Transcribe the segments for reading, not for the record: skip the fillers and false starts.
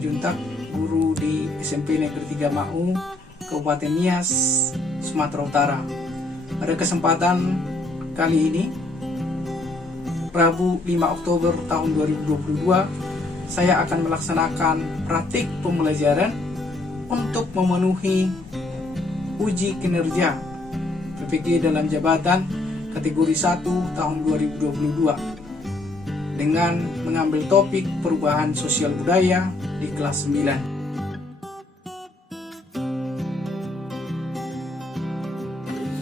Simanjuntak, guru di SMP Negeri 3 Mau, Kabupaten Nias, Sumatera Utara. Pada kesempatan kali ini, Rabu 5 Oktober tahun 2022, saya akan melaksanakan praktik pembelajaran untuk memenuhi uji kinerja PPG dalam jabatan kategori 1 tahun 2022 dengan mengambil topik perubahan sosial budaya di kelas 9.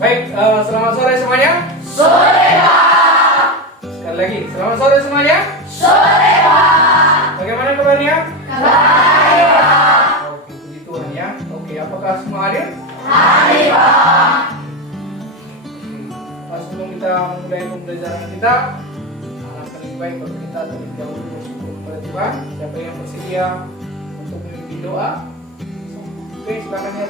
Baik, selamat sore semuanya. Sore, Pak. Sekali lagi, selamat sore semuanya. Sore, Pak. Bagaimana kabarnya? Baik, Pak. Oke, puji Tuhan ya. Oke, apakah semua hadir? Hadir, Pak. Sebelum kita memulai pembelajaran kita, alangkah lebih baik kalau kita terlebih dahulu bersyukur kepada Tuhan. Siapa yang bersedia untuk memimpin doa? Oke, silakan ya.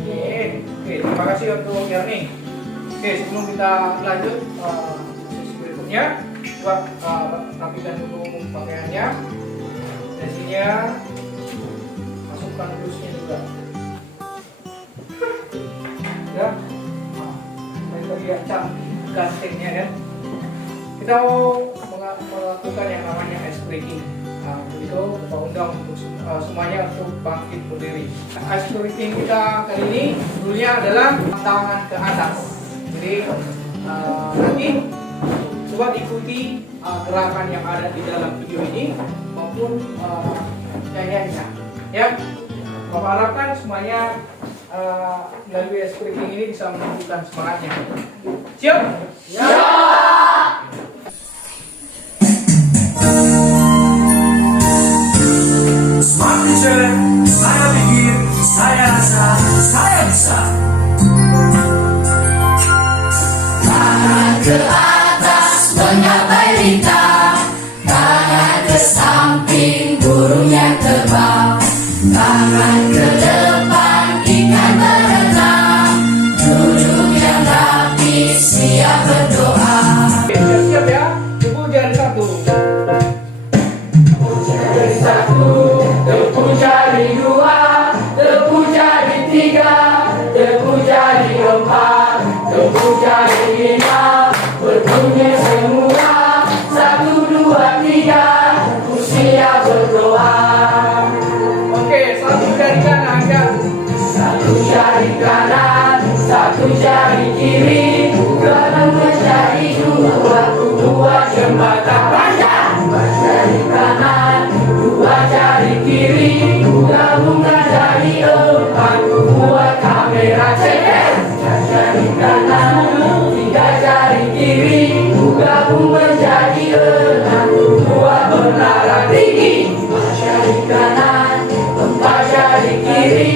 Oke, terima kasih untuk Yarni. Oke, sebelum kita lanjut sesi berikutnya, coba rapikan dulu pakaiannya. Dasinya, masukkan blusnya juga. Ya, saya terlihat cantik gantengnya kan. Kita mau melakukan yang namanya ice breaking. Untuk itu kita undang untuk semuanya untuk bangkit berdiri. Ice breaking kita kali ini dulunya adalah tangan ke atas. Jadi nanti coba ikuti gerakan yang ada di dalam video ini maupun nyanyiannya. Ya, Bapak harapkan semuanya melalui ice breaking ini bisa menunjukkan semangatnya. Siap? Ya. Smart teacher, saya pikir, saya rasa, saya bisa. Tangan ke atas menggapai lintang, tangan ke samping burung yang terbang, tangan ke depan ikan berenang, duduk yang rapi siap berdoa. Siap ya, tepuk jari satu. Jari satu, tepuk jari dua, tepuk jari tiga, tepuk jari empat, tepuk jari lima, berbunyi semua. Satu, dua, tiga, siap berdoa. Oke, satu jari kanan ya. Satu jari kanan, satu jari kiri, gabung menjadi dua jembatan panjang. Dua jari kanan, dua jari kiri, gabung menjadi empat, buat kamera cetek. Tiga jari kanan, tiga jari kiri, gabung menjadi enam, buat menara tinggi. Empat jari kanan, empat jari kiri,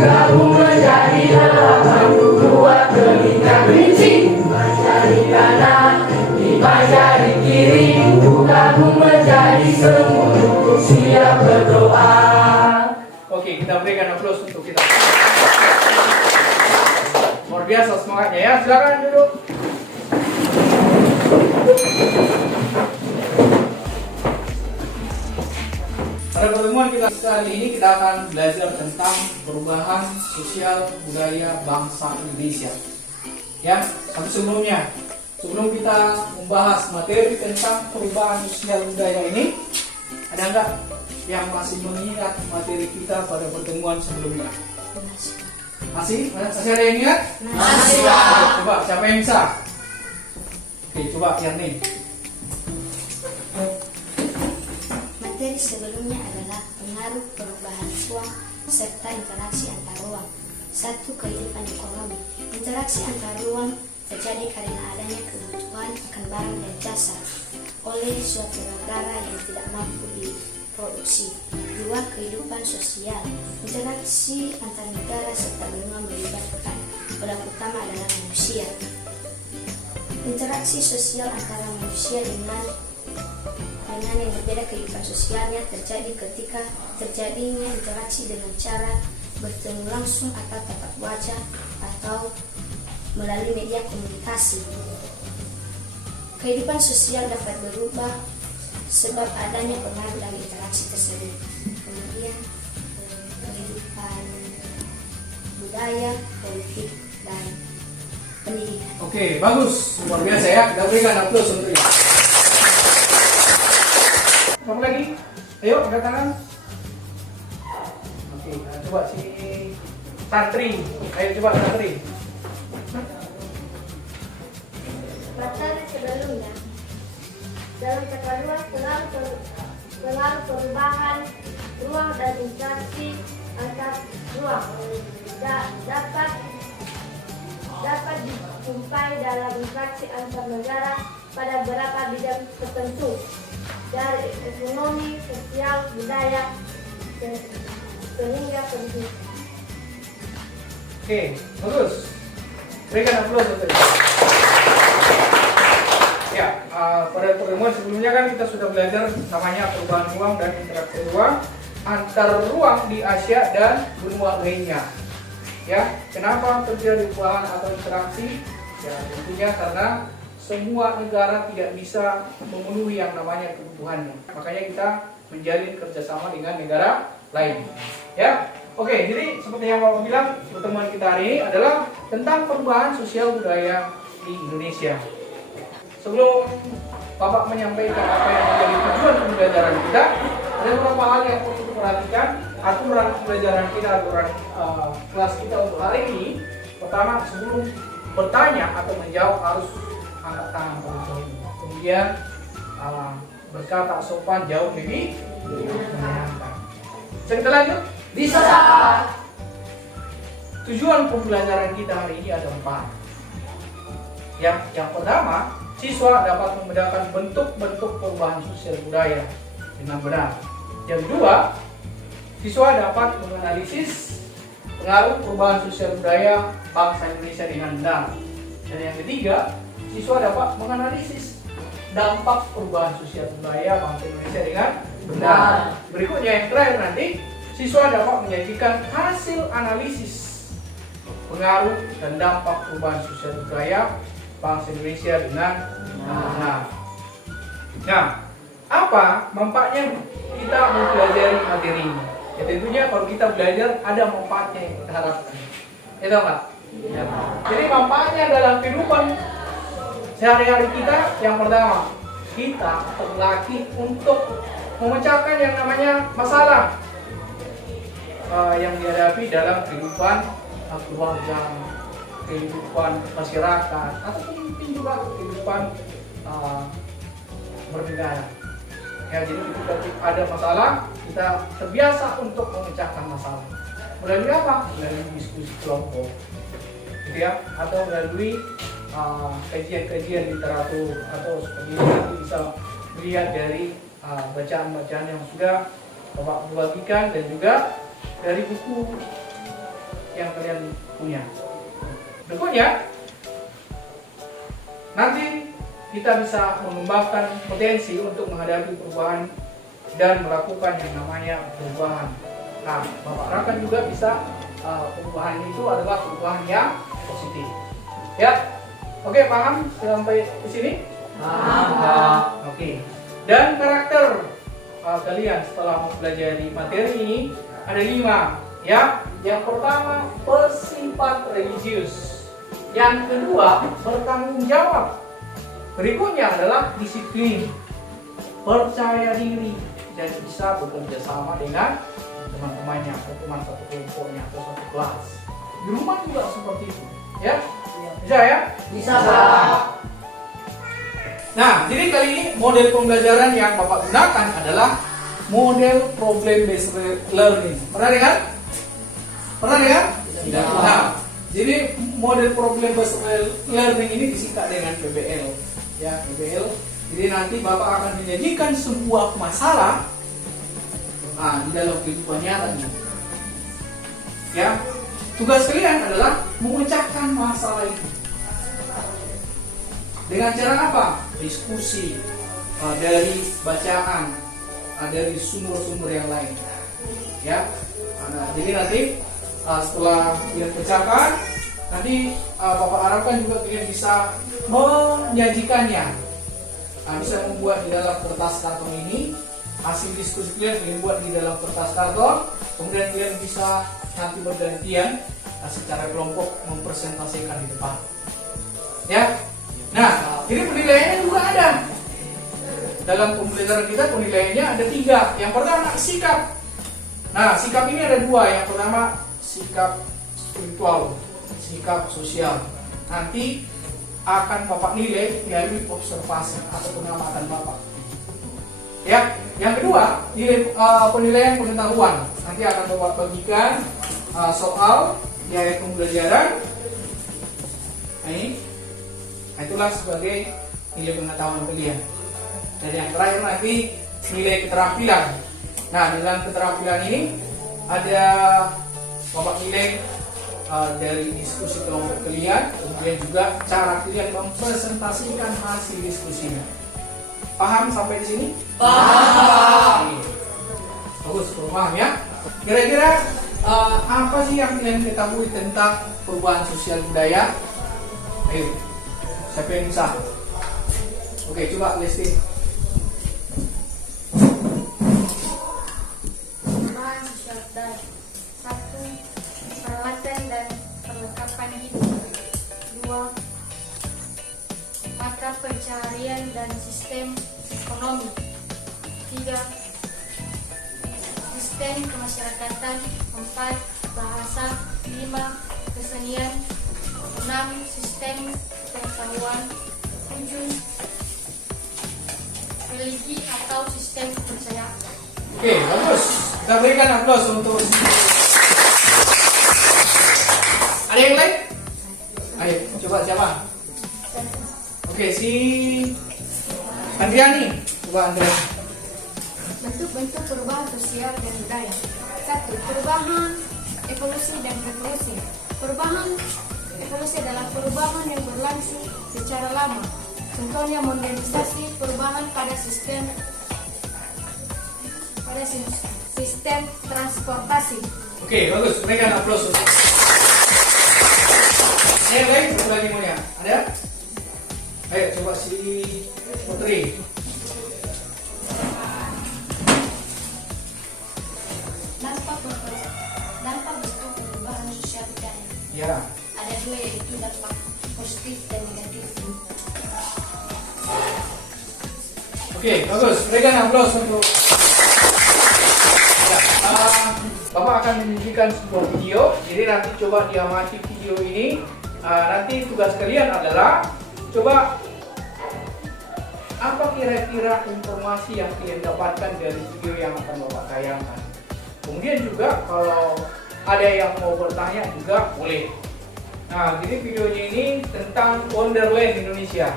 gabung menjadi delapan, buat telinga kelinci. Lima jari kanan, lima jari kiri, gabung menjadi semut, siap berdoa. Oke, kita berikan aplaus untuk kita. Luar biasa semangatnya ya. Silakan duduk. Pada pertemuan kita kali ini kita akan belajar tentang perubahan sosial budaya bangsa Indonesia. Ya, tapi sebelum kita membahas materi tentang perubahan sosial budaya ini, ada nggak yang masih mengingat materi kita pada pertemuan sebelumnya? Masih ada yang ingat? Masih, Pak. Coba siapa yang bisa? Oke, coba Yarni. Materi sebelumnya adalah pengaruh perubahan ruang serta interaksi antar ruang. 1. Kehidupan ekonomi. Interaksi antar ruang terjadi karena adanya kebutuhan akan barang dan jasa oleh suatu negara yang tidak mampu diproduksi. 2. Kehidupan sosial. Interaksi antar negara serta benua melibatkan pelaku utama adalah manusia. Interaksi sosial antara manusia dengan yang berbeda kehidupan sosialnya terjadi ketika terjadinya interaksi dengan cara bertemu langsung atau tatap wajah atau atau melalui media komunikasi. Kehidupan sosial dapat berubah sebab adanya pengaruh dan interaksi tersebut. Kemudian kehidupan budaya, politik, dan pendidikan. Oke, bagus. Luar biasa ya. Kita berikan aplaus untuknya. Kamu lagi? Ayo, angkat tangan. Oke, nah, coba si Tantri. Ayo coba Tantri. Materi sebelumnya, dalam kata luas pengaruh perubahan ruang dan interaksi antar ruang dapat dijumpai dalam interaksi antar negara pada beberapa bidang tertentu, dari ekonomi, sosial, budaya, sehingga pendidikan. Oke, bagus. Berikan aplaus untuknya. Ya, pada pertemuan sebelumnya kan kita sudah belajar namanya perubahan ruang dan interaksi ruang antar ruang di Asia dan benua lainnya. Ya, kenapa terjadi perubahan atau interaksi? Ya, tentunya karena semua negara tidak bisa memenuhi yang namanya kebutuhannya. Makanya kita menjalin kerjasama dengan negara lain. Ya, oke. Jadi seperti yang Bapak bilang, pertemuan kita hari ini adalah tentang perubahan sosial budaya di Indonesia. Sebelum Bapak menyampaikan apa yang menjadi tujuan pembelajaran kita, ada beberapa hal yang perlu diperhatikan. Aturan pembelajaran kita, aturan kelas kita untuk hari ini. Pertama, sebelum bertanya atau menjawab harus angkat tangan terlebih dahulu. Kemudian berkata sopan, jauh lebih menyenangkan. Bisa kita lanjut? Bisa. Tujuan pembelajaran kita hari ini ada 4. Yang pertama, siswa dapat membedakan bentuk-bentuk perubahan sosial budaya dengan benar. Yang kedua, siswa dapat menganalisis pengaruh perubahan sosial budaya bangsa Indonesia dengan benar. Dan yang ketiga, siswa dapat menganalisis dampak perubahan sosial budaya bangsa Indonesia dengan benar. Berikutnya yang terakhir nanti, siswa dapat menyajikan hasil analisis pengaruh dan dampak perubahan sosial budaya bangsa Indonesia dengan benar. Nah, apa manfaatnya kita mempelajari materi ini? Ya tentunya kalau kita belajar ada manfaatnya yang kita harapkan. Ya tahu nggak? Ya. Jadi manfaatnya dalam kehidupan sehari-hari kita, yang pertama, kita terlatih untuk memecahkan yang namanya masalah yang dihadapi dalam kehidupan keluarga, kehidupan masyarakat, atau mungkin juga kehidupan bernegara. Ya, jadi ketika ada masalah, kita terbiasa untuk memecahkan masalah. Melalui apa? Melalui diskusi kelompok, gitu ya, atau melalui kajian-kajian literatur, atau seperti ini nanti bisa melihat dari bacaan-bacaan yang sudah Bapak bagikan, dan juga dari buku yang kalian punya. Berikutnya, nanti kita bisa mengembangkan potensi untuk menghadapi perubahan dan melakukan yang namanya perubahan. Nah, Bapak harapkan juga bisa perubahan itu adalah perubahan yang positif. Ya, oke, paham sampai di sini? Paham. Oke. Dan karakter kalian setelah mempelajari materi ini ada 5. Ya, yang pertama bersifat religius. Yang kedua bertanggung jawab. Berikutnya adalah disiplin, percaya diri, dan bisa bekerja sama dengan teman-temannya, atau teman satu kelompoknya, atau satu kelas. Di rumah juga seperti itu, ya? Bisa ya? Bisa. Nah, jadi kali ini model pembelajaran yang Bapak gunakan adalah model problem based learning. Pernah dengar? Pernah dengar? Tidak. Nah, jadi model problem based learning ini disingkat dengan PBL. Ya, PBL. Jadi nanti Bapak akan menyajikan sebuah masalah di dalam kehidupan nyata. Ya, tugas kalian adalah memecahkan masalah itu. Dengan cara apa? Diskusi dari bacaan, dari sumber-sumber yang lain. Ya, jadi nanti setelah kalian pecahkan, Nanti Bapak harapkan juga kalian bisa menyajikannya. Bisa membuat di dalam kertas karton ini. Hasil diskusi kalian buat di dalam kertas karton. Kemudian kalian bisa nanti bergantian secara kelompok mempresentasikan di depan. Ya. Nah, jadi penilaiannya juga ada. Dalam pembelajaran kita penilaiannya ada 3. Yang pertama sikap. Nah, sikap ini ada 2. Yang pertama sikap spiritual, sikap sosial. Nanti akan Bapak nilai melalui observasi atau pengamatan Bapak. Ya, yang kedua nilai penilaian pengetahuan. Nanti akan Bapak bagikan soal di ayat pembelajaran. Nah, ini, itulah sebagai nilai pengetahuan kalian. Dan yang terakhir nanti nilai keterampilan. Nah, dalam keterampilan ini ada Bapak nilai dari diskusi kelompok kalian, kemudian juga cara kalian mempresentasikan hasil diskusinya. Paham sampai di sini? Paham. Bagus, paham ya. Kira-kira apa sih yang kalian ketahui tentang perubahan sosial budaya? Ayo, siapa yang bisa? Oke, coba listing. Perubahan sosial budaya. 1. Peralatan dan perlengkapan hidup. 2. Mata pencaharian dan sistem ekonomi. 3. Sistem kemasyarakatan. 4. Bahasa. 5. Kesenian. 6. Sistem pengetahuan. 7. Religi atau sistem kepercayaan. Oke, bagus. Kita berikan aplaus untuk. Ada yang lain? Ayo, coba siapa? Oke, si Andriani. Coba Andriani. Bentuk-bentuk perubahan sosial dan budaya. 1. Perubahan evolusi dan revolusi. Perubahan evolusi adalah perubahan yang berlangsung secara lama. Contohnya modernisasi, perubahan pada sistem transportasi. Oke, bagus. Berikan aplaus untuk. Ada yang lain? Satu lagi maunya. Ada? Ayo, coba si Putri. Dampak bentuk perubahan sosial budaya. Ya. Ada 2, yaitu dampak positif dan negatif. Oke, bagus. Berikan aplaus untuk. Ya, Bapak akan menunjukkan sebuah video. Jadi nanti coba diamati video ini. Nanti tugas kalian adalah coba apa kira-kira informasi yang kalian dapatkan dari video yang akan Bapak tayangkan. Kemudian juga kalau ada yang mau bertanya juga boleh. Nah, jadi videonya ini tentang Wonderland Indonesia.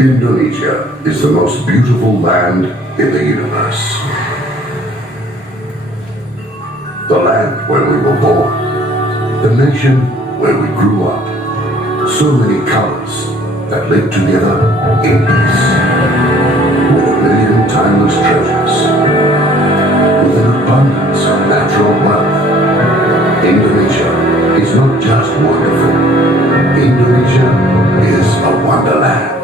Indonesia is the most beautiful land in the universe. The land where we were born. The nation where we grew up. So many colors that live together in peace. With a million timeless treasures. With an abundance of natural wealth. Indonesia is not just wonderful. Indonesia is a wonderland.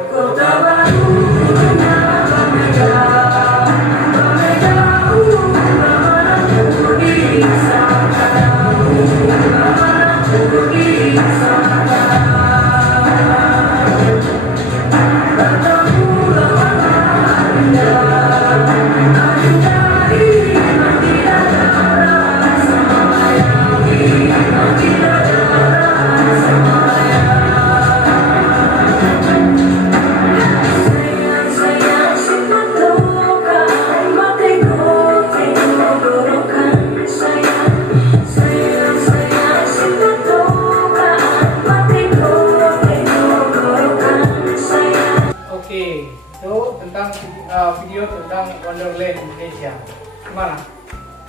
Sayang Gimana?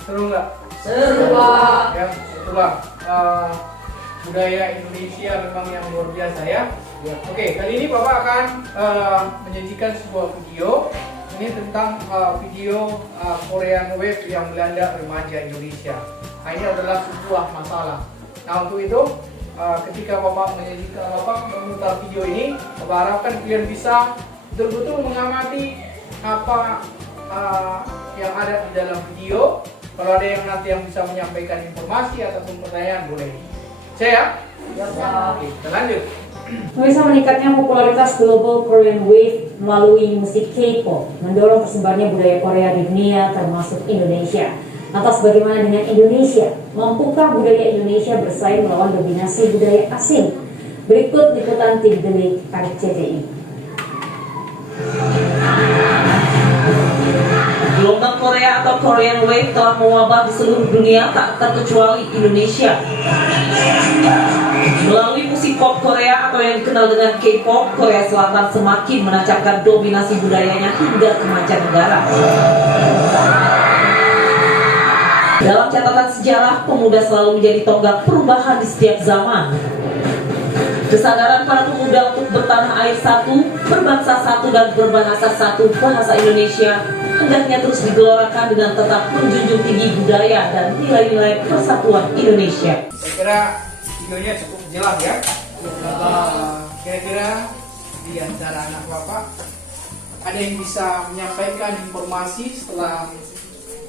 Seru nggak? Seru, Pak. Ya, itulah budaya Indonesia memang yang luar biasa ya. Oke, kali ini Bapak akan menyajikan sebuah video. Ini tentang video Korean Wave yang melanda remaja Indonesia. Nah, ini adalah sebuah masalah. Nah, untuk itu ketika Bapak menyajikan, Bapak memutar video ini, Bapak harapkan kalian bisa betul-betul mengamati apa yang ada di dalam video. Kalau ada yang nanti yang bisa menyampaikan informasi ataupun pertanyaan, boleh. Saya ya? Oke, kita lanjut. Pemirsa, meningkatnya popularitas global Korean Wave melalui musik K-pop mendorong tersebarnya budaya Korea di dunia termasuk Indonesia. Lantas bagaimana dengan Indonesia? Mampukah budaya Indonesia bersaing melawan dominasi budaya asing? Berikut liputan tim Delik RCTI. Gelombang Korea atau Korean Wave telah mewabah di seluruh dunia, tak terkecuali Indonesia. Melalui musik pop Korea atau yang dikenal dengan K-pop, Korea Selatan semakin menancapkan dominasi budayanya hingga ke mancanegara. Dalam catatan sejarah, pemuda selalu menjadi tonggak perubahan di setiap zaman. Kesadaran para pemuda untuk bertanah air satu, berbangsa satu dan berbahasa satu, bahasa Indonesia, hendaknya terus digelorakan dengan tetap menjunjung tinggi budaya dan nilai-nilai persatuan Indonesia. Saya kira videonya cukup jelas ya. Kira-kira di antara anak Bapak ada yang bisa menyampaikan informasi setelah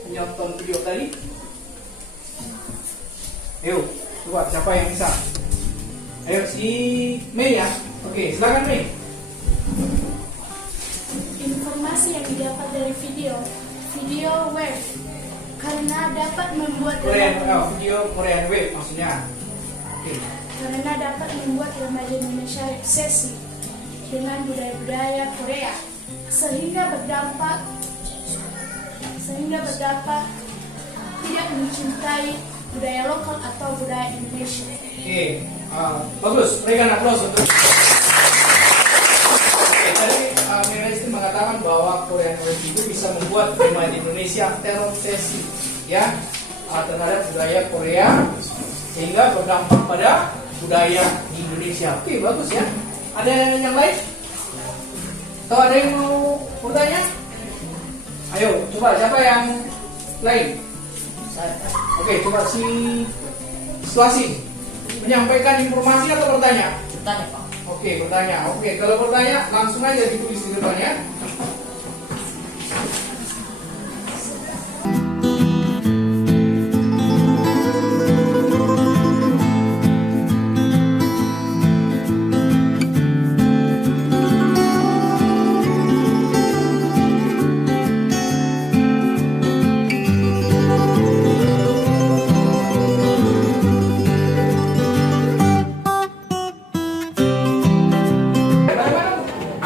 menonton video tadi? Ayo, coba siapa yang bisa? Ayo si Mei ya. Oke, silakan Mei. Informasi yang didapat dari video Wave karena dapat membuat Video Korean Wave maksudnya. Oke. karena dapat membuat remaja Indonesia obsesi dengan budaya-budaya Korea sehingga berdampak tidak mencintai budaya lokal atau budaya Indonesia. Oke, bagus. Berikan aplaus untuk. Oke, tadi Miresti mengatakan bahwa Korean Wave itu bisa membuat remaja Indonesia terobsesi, ya, terhadap budaya Korea sehingga berdampak pada budaya di Indonesia. Oke, bagus ya. Ada yang lain? Atau ada yang mau bertanya? Ayo, coba siapa yang lain? Oke, coba si Swasi menyampaikan informasi atau bertanya? Bertanya, Pak. Oke, bertanya. Oke, kalau bertanya langsung aja ditulis di depannya.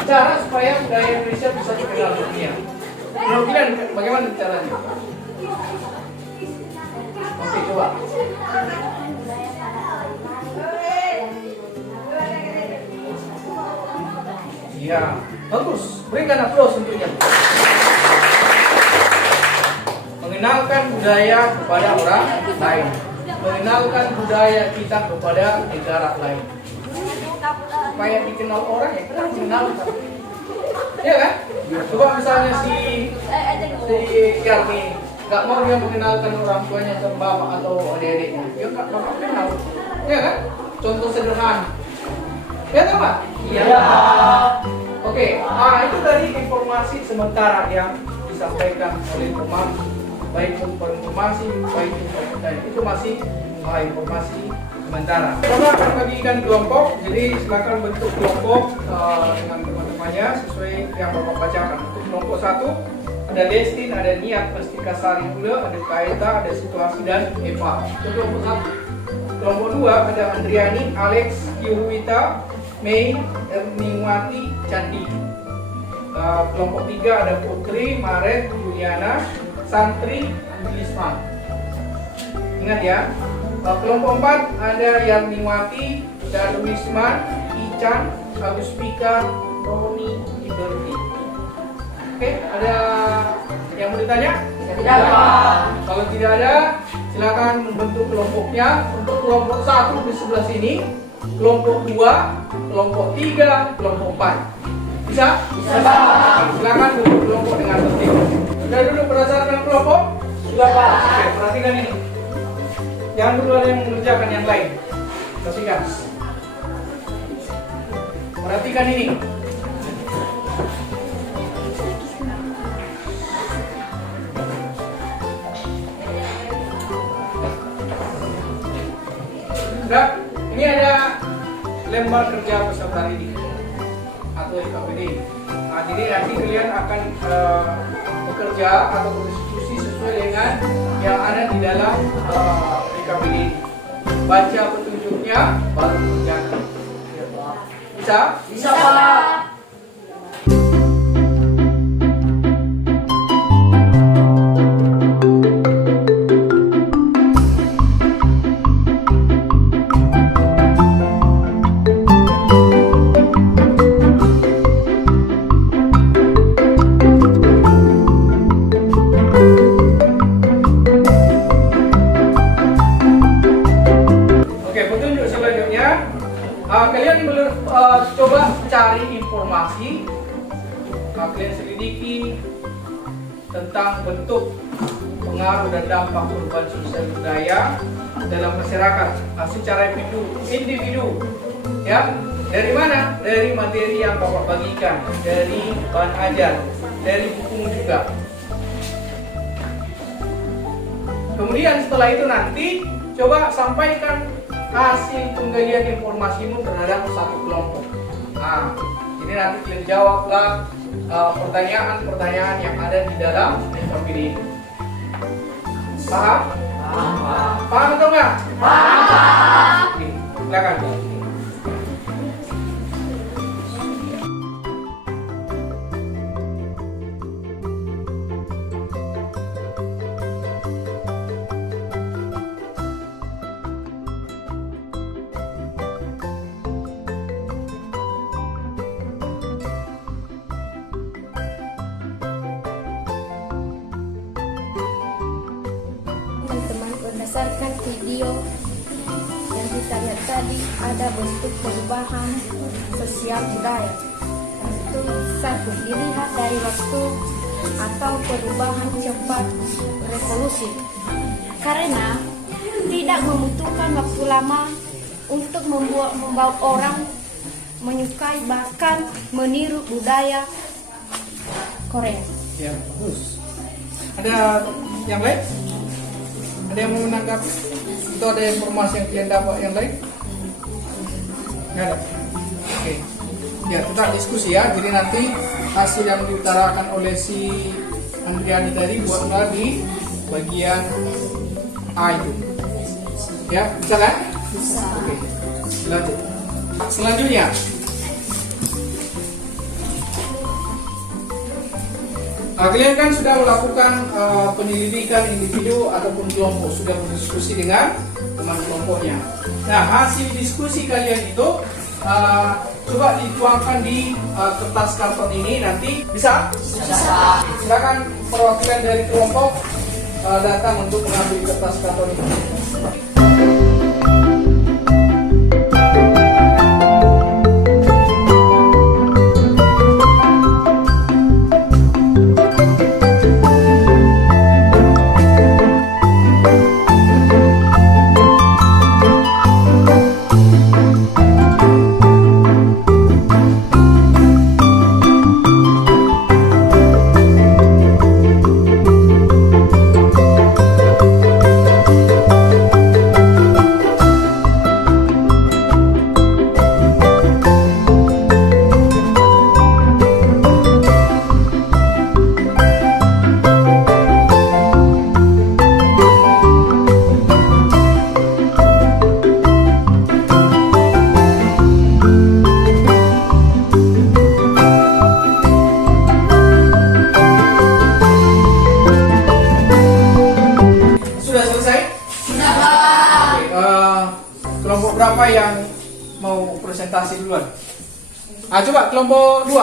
Cara supaya budaya Indonesia bisa dikenal dunia. Menurut kalian bagaimana caranya? Oke, coba. Iya, bagus. Berikan aplaus untuknya. Mengenalkan budaya kepada orang lain. Mengenalkan budaya kita kepada negara lain. Supaya dikenal orang ya kita harus mengenalkan. Iya kan? Coba misalnya si Yarni nggak mau dia mengenalkan orang tuanya ke bapak atau adik-adiknya, dia nggak bakal kenal. Iya kan? Contoh sederhana. Ya tahu nggak? Iya. Oke, itu tadi informasi sementara yang disampaikan oleh Komang, baik untuk informasi, baik untuk pertanyaan. Itu masih informasi sementara. Kita akan bagikan kelompok, jadi silakan bentuk kelompok dengan teman-temannya sesuai yang Bapak bacakan. Untuk kelompok 1 ada Destin, ada Niat, Mestika Sari Pula, ada Kaeta, ada Situasi dan Eva. Itu kelompok 1. Kelompok 2 ada Andriani, Alex, Yuruwita, Mei, Erniwati, Candi. Kelompok 3 ada Putri, Maret, Juliana, Santri, Angelisman. Ingat ya. Kelompok 4 ada Yarniwati, Darwisman, Ican, Aguspika, Roni, Liberty. Oke, ada yang mau ditanya? Tidak, Pak. tidak ada, silakan membentuk kelompoknya. Untuk kelompok 1 di sebelah sini, kelompok 2, kelompok 3, kelompok 4. Bisa? Bisa. Silakan bentuk kelompok dengan tertib. Sudah duduk berdasarkan dengan kelompok? Sudah, Pak. Oke, perhatikan ini. Jangan dulu ada yang mengerjakan yang lain. Perhatikan. Perhatikan ini. Sudah, ini ada lembar kerja peserta didik atau LKPD. Nah, jadi nanti kalian akan bekerja atau berdiskusi sesuai dengan yang ada di dalam LKPD. Baca petunjuknya, baru kerjakan. Bisa? Bisa, Pak. Kalian coba cari informasi, kalian selidiki tentang bentuk, pengaruh dan dampak perubahan sosial budaya dalam masyarakat secara individu. Ya, dari mana? Dari materi yang Bapak bagikan, dari bahan ajar, dari buku juga. Kemudian setelah itu nanti coba sampaikan hasil penggalian informasimu terhadap satu kelompok. Nah, jadi nanti kalian jawablah pertanyaan-pertanyaan yang ada di dalam LKPD ini. Paham? Paham. Paham atau enggak? Paham. Oke, silakan. Teman-teman, berdasarkan video yang kita lihat tadi, ada bentuk perubahan sosial budaya. Itu satu, dilihat dari waktu atau perubahan cepat revolusi. Karena tidak membutuhkan waktu lama untuk membawa orang menyukai bahkan meniru budaya Korea. Ya, bagus. Ada yang lain? Ada yang mau menanggapi? Itu ada informasi yang kalian dapat yang lain? Nggak ada? Oke. Ya, kita diskusi ya. Jadi nanti hasil yang diutarakan oleh si Andriani tadi buatlah di bagian A itu. Ya, bisa kan? Bisa. Oke. Lanjut. Selanjutnya. Kalian kan sudah melakukan penyelidikan individu ataupun kelompok, sudah berdiskusi dengan teman kelompoknya. Nah, hasil diskusi kalian itu coba dituangkan di kertas karton ini nanti. Bisa? Bisa. Silakan perwakilan dari kelompok datang untuk mengambil kertas karton ini. Kelompok berapa yang mau presentasi duluan? Coba kelompok 2.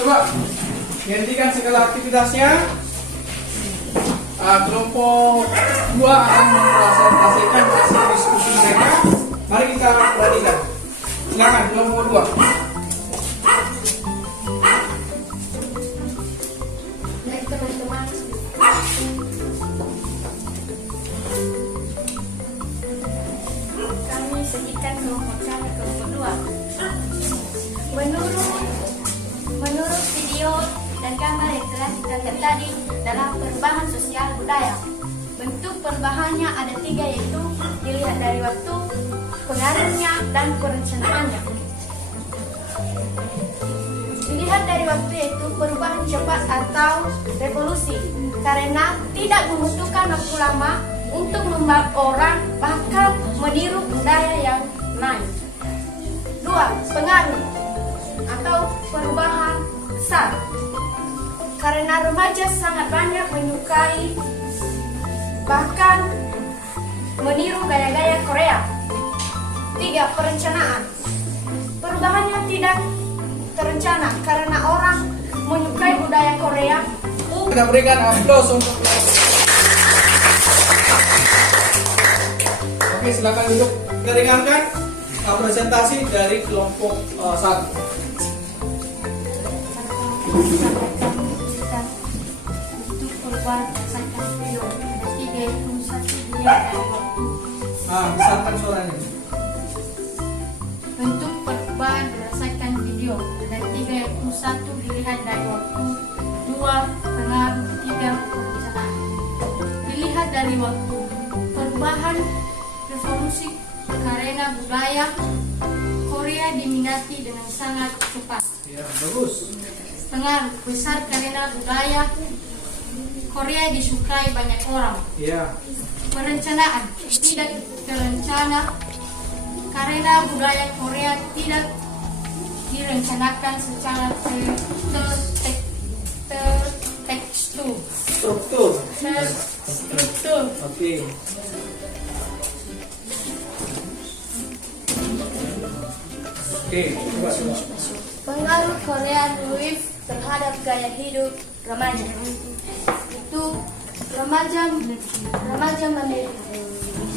Coba hentikan segala aktivitasnya. kelompok 2 akan mempresentasikan hasil diskusi mereka. Mari kita perhatikan. Silakan kelompok 2. Baik teman-teman, kami sajikan kelompok kami kelompok 2. Menurut video dan gambar yang telah kita lihat tadi dalam perubahan sosial budaya, bentuk perubahannya ada 3, yaitu dilihat dari waktu, pengaruhnya, dan perencanaannya. Dilihat dari waktu yaitu perubahan cepat atau revolusi, karena tidak membutuhkan waktu lama untuk membuat orang bahkan meniru budaya yang lain. 2. Pengaruh atau perubahan besar, karena remaja sangat banyak menyukai bahkan meniru gaya-gaya Korea. 3. Perencanaan, perubahannya tidak terencana karena orang menyukai budaya Korea. Kita berikan aplaus untuk. Oke, silakan duduk. Kita dengarkan presentasi dari kelompok 1. Untuk perubahan berdasarkan video, 3 itu 1 dilihat dari waktu. Besarkan suaranya. Bentuk perubahan berdasarkan video, dan 3 itu 1 dilihat dari waktu. 2. Pengaruh. 3. Perencanaan. Dilihat dari waktu, perubahan revolusi karena budaya Korea diminati dengan sangat cepat. Ya, bagus. Pengaruh besar karena budaya Korea disukai banyak orang. Ya. Perencanaan tidak terencana karena budaya Korea tidak direncanakan secara Struktur. terstruktur. Oke. Oke, coba. Pengaruh Korean Wave terhadap gaya hidup remaja. Itu remaja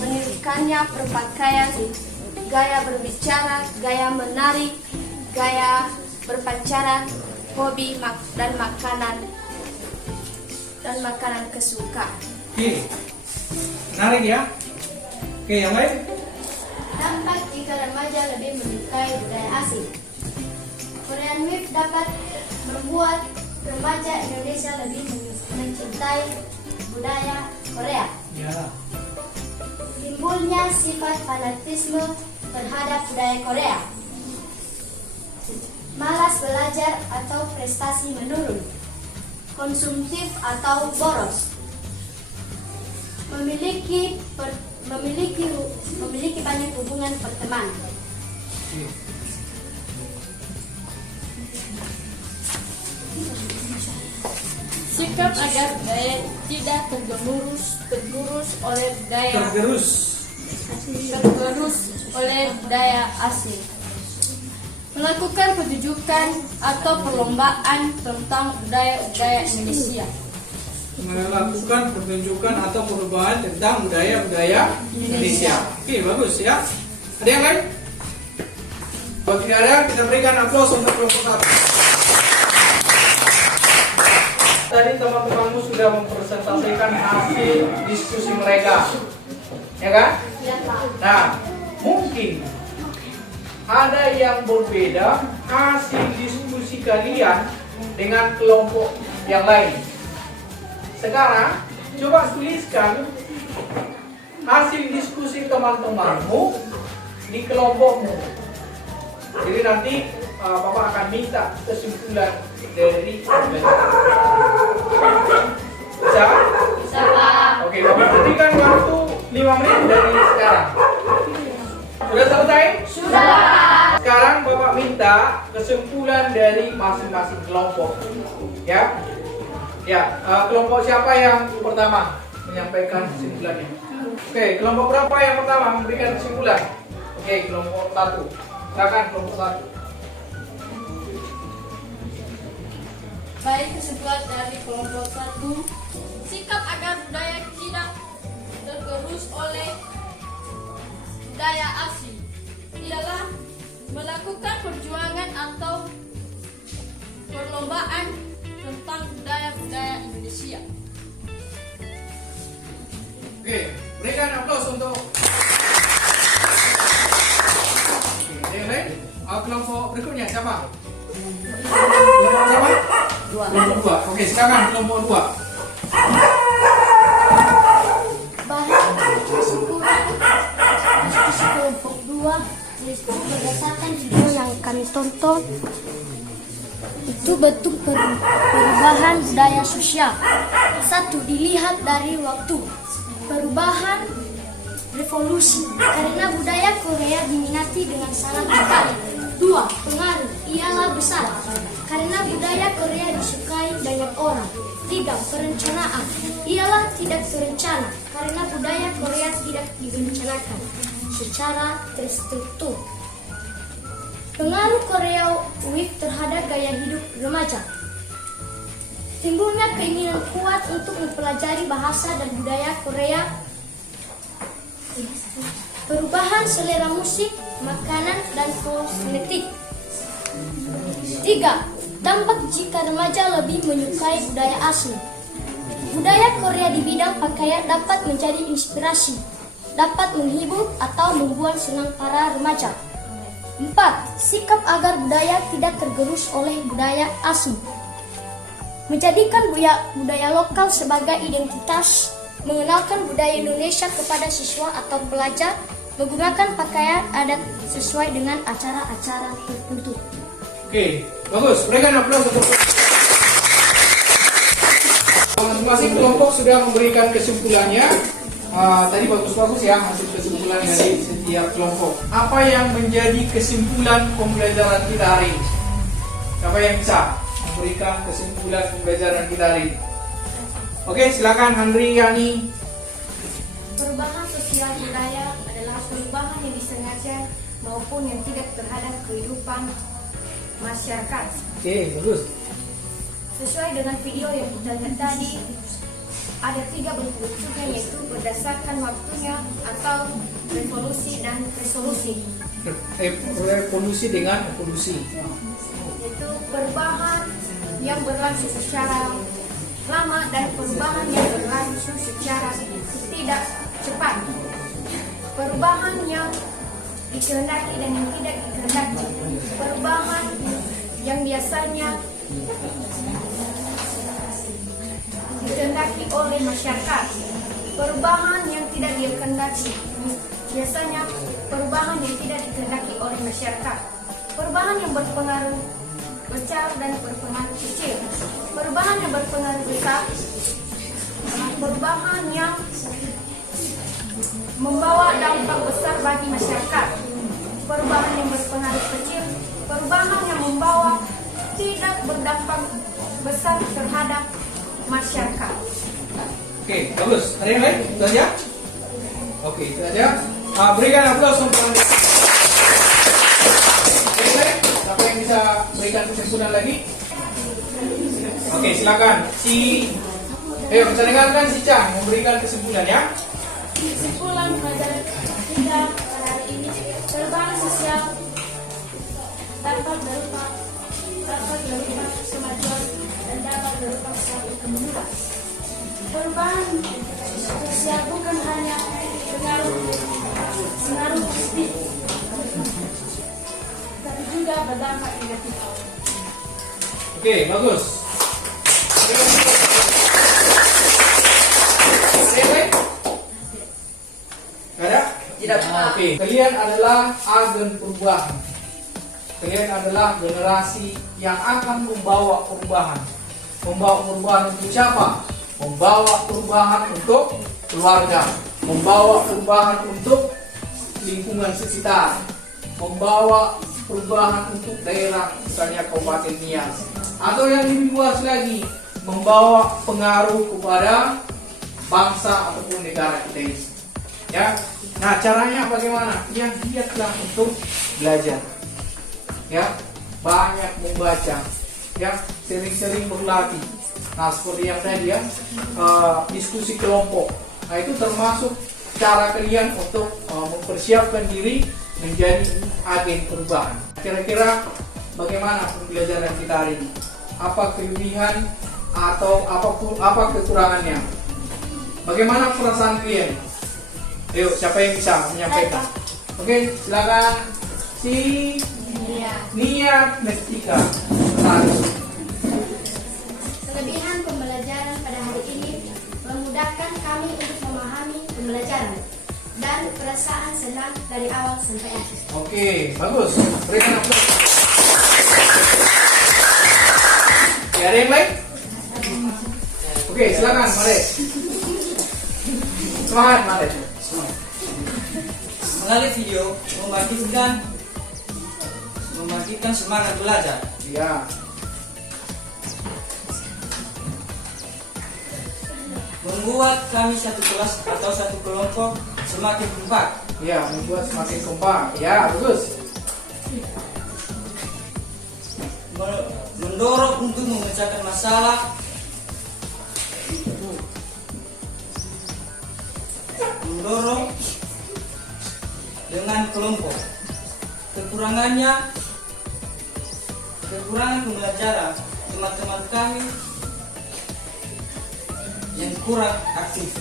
menirukannya berpakaian, gaya berbicara, gaya menari, gaya berpacaran, hobi dan makanan kesukaan. Oke. Menarik ya. Oke, yang lain? Dampak jika remaja lebih menyukai budaya asing. Korean Wave dapat membuat remaja Indonesia lebih mencintai budaya Korea. Ya. Timbulnya sifat fanatisme terhadap budaya Korea. Malas belajar atau prestasi menurun. Konsumtif atau boros. Memiliki banyak hubungan pertemanan. Oke. Sikap agar gaya tidak tergerus oleh daya asing. Melakukan pertunjukan atau perlombaan tentang budaya Indonesia. Melakukan pertunjukan atau perubahan tentang budaya Indonesia. Oke, bagus ya. Ada yang lain? Kalau tidak ada, kita berikan aplaus untuk kelompok 1. Tadi teman-temanmu sudah mempresentasikan hasil diskusi mereka, ya kan? Nah, mungkin ada yang berbeda hasil diskusi kalian dengan kelompok yang lain. Sekarang, coba tuliskan hasil diskusi teman-temanmu di kelompokmu. Jadi nanti Bapak akan minta kesimpulan dari bisa? Bisa, Pak. Oke, Bapak berikan waktu 5 menit dari sekarang. Sudah selesai? Sudah. Sekarang Bapak minta kesimpulan dari masing-masing kelompok. Ya? Ya, kelompok siapa yang pertama menyampaikan kesimpulannya? Oke, kelompok berapa yang pertama memberikan kesimpulan? Oke, kelompok 1. Silakan kelompok 1. Baik, kesimpulan dari kelompok 1, sikap agar budaya tidak tergerus oleh budaya asing ialah melakukan perjuangan atau perlombaan tentang budaya-budaya Indonesia. Oke, berikan aplaus untuk yang lain. Kelompok berikutnya siapa? Siapa? Kelompok 2. Oke, silakan kelompok 2. Bahan kesimpulan kelompok 2 yaitu berdasarkan video yang kami tonton itu bentuk perubahan budaya sosial. 1. Dilihat dari waktu. Perubahan revolusi karena budaya Korea diminati dengan sangat besar. 2. Pengaruh ialah besar karena budaya Korea disukai banyak orang. 3. Perencanaan ialah tidak terencana karena budaya Korea tidak direncanakan secara terstruktur. Pengaruh Korea Week terhadap gaya hidup remaja. Timbulnya keinginan kuat untuk mempelajari bahasa dan budaya Korea. Perubahan selera musik, makanan, dan kosmetik. 3. Dampak jika remaja lebih menyukai budaya asli. Budaya Korea di bidang pakaian dapat menjadi inspirasi, dapat menghibur atau membuat senang para remaja. 4. Sikap agar budaya tidak tergerus oleh budaya asing. Menjadikan budaya lokal sebagai identitas, mengenalkan budaya Indonesia kepada siswa atau pelajar, menggunakan pakaian adat sesuai dengan acara-acara tertentu. Oke, bagus. Berikan aplaus untuk masing-masing kelompok sudah memberikan kesimpulannya. Tadi bagus-bagus ya hasil kesimpulan dari setiap kelompok. Apa yang menjadi kesimpulan pembelajaran kita hari ini? Siapa yang bisa memberikan kesimpulan pembelajaran kita hari ini? Oke, silakan Handri, Yani. Perubahan sosial budaya adalah perubahan yang disengaja maupun yang tidak terhadap kehidupan masyarakat. Oke, bagus. Sesuai dengan video yang kita lihat tadi, ada 3 bentuknya yaitu berdasarkan waktunya atau revolusi dan resolusi. Revolusi dengan evolusi. Yaitu perubahan yang berlangsung secara lama dan perubahan yang berlangsung secara tidak cepat. Perubahan yang dikehendaki dan yang tidak dikehendaki. Perubahan yang biasanya dikehendaki oleh masyarakat. Perubahan yang tidak dikehendaki. Biasanya perubahan yang tidak dikehendaki oleh masyarakat. Perubahan yang berpengaruh besar dan berpengaruh kecil. Perubahan yang berpengaruh besar, perubahan yang membawa dampak besar bagi masyarakat. Perubahan yang berpengaruh kecil, perubahan yang membawa tidak berdampak besar terhadap masyarakat. Oke, bagus. Ada yang lain? Itu aja? Oke, itu aja. Berikan aplaus untuk Anda. Ada yang lain? Siapa yang bisa berikan kesimpulan lagi? Oke, silakan. Ayo kita dengarkan si Chang memberikan kesimpulan ya. Kesimpulan pelajaran kita pada hari ini, perubahan sosial dapat berupa kemajuan dan dapat berupa suatu kemunduran. Perubahan sosial bukan hanya pengaruh positif, tapi juga berdampak negatif. Oke, bagus. Ada? Tidak. Oke, kalian adalah agen perubahan. Kalian adalah generasi yang akan membawa perubahan. Membawa perubahan untuk siapa? Membawa perubahan untuk keluarga. Membawa perubahan untuk lingkungan sekitar. Membawa perubahan untuk daerah, misalnya Kabupaten Nias. Atau yang lebih luas lagi, membawa pengaruh kepada bangsa ataupun negara kita ini. Ya, nah caranya bagaimana? Yang giatlah untuk belajar. Ya, banyak membaca. Ya, sering-sering berlatih. Nah, seperti yang tadi ya, diskusi kelompok. Nah, itu termasuk cara kalian untuk mempersiapkan diri menjadi agen perubahan. Kira-kira bagaimana pembelajaran kita hari ini? Apa kelebihan atau apa kekurangannya? Bagaimana perasaan kalian? Ayo, siapa yang bisa menyampaikan? Oke, silakan si Nia Mestika. Kelebihan pembelajaran pada hari ini memudahkan kami untuk memahami pembelajaran dan perasaan senang dari awal sampai akhir. Oke, bagus. Berikan aplaus. Ya, ada yang lain? Oke, silakan, Mare. Semangat, Mare. Melalui video membangkitkan semangat belajar. Ya, Membuat kami satu kelas atau satu kelompok semakin kompak. ya, membuat semakin kompak. Ya, bagus. Mendorong untuk memecahkan masalah. Mendorong dengan kelompok. Kekurangan pembelajaran teman-teman kami yang kurang aktif.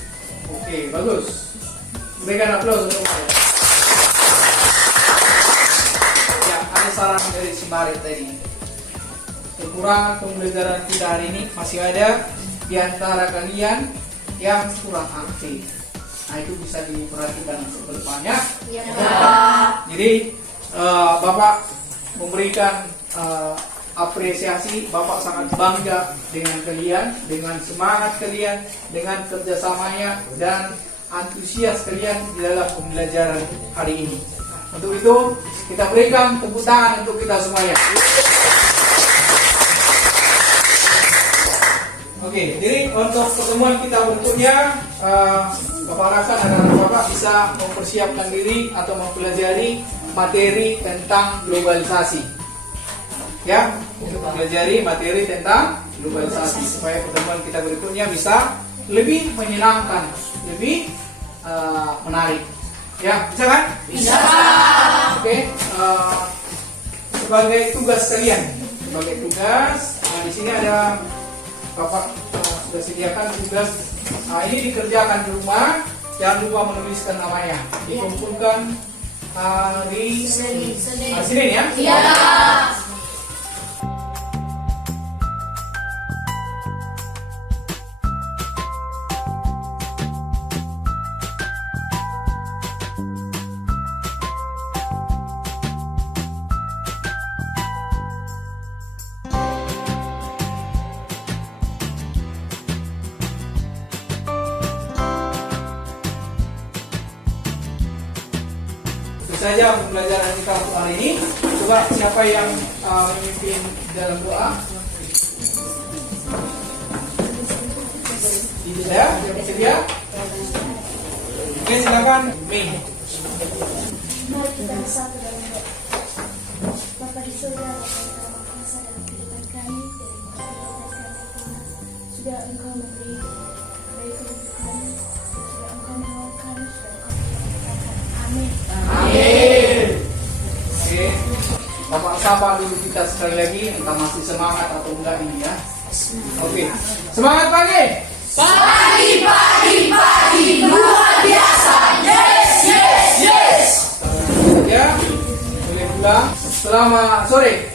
Oke, bagus. Berikan aplaus untuk Mare. Ya, ada saran dari si Mare tadi. Kekurangan pembelajaran kita hari ini masih ada di antara kalian yang kurang aktif. Nah, itu bisa diperhatikan untuk depannya. Jadi Bapak memberikan apresiasi. Bapak sangat bangga dengan kalian, dengan semangat kalian, dengan kerjasamanya dan antusias kalian di dalam pembelajaran hari ini. Untuk itu kita berikan tepuk tangan untuk kita semuanya. Oke, jadi untuk pertemuan kita berikutnya, Bapak harapkan anak-anak Bapak bisa mempersiapkan diri atau mempelajari materi tentang globalisasi. Ya, untuk mempelajari materi tentang globalisasi supaya pertemuan kita berikutnya bisa lebih menyenangkan, lebih menarik. Ya, bisa kan? Bisa. Oke, sebagai tugas kalian, di sini ada Bapak sudah sediakan tugas. Nah, ini dikerjakan di rumah. Jangan lupa menuliskan namanya. Dikumpulkan hari Senin ya? Iya. Saja pembelajaran kita untuk hari ini. Coba siapa yang memimpin dalam doa? Ibu saya, sedia? Oke, silakan. Ming. Mari kita bersatu dalam doa. Bapa di surga, Bapa yang kuasa dalam kehidupan kami, sudah Engkau memberi kebaikan untuk kami, sudah Engkau menolong kami, sudah Engkau menyelamatkan. Amin. Amin. Oke, Bapak sapa dulu kita sekali lagi, entah masih semangat atau enggak ini ya. Oke, semangat pagi. Pagi, luar biasa. Yes. Ya, boleh pulang. Selamat sore.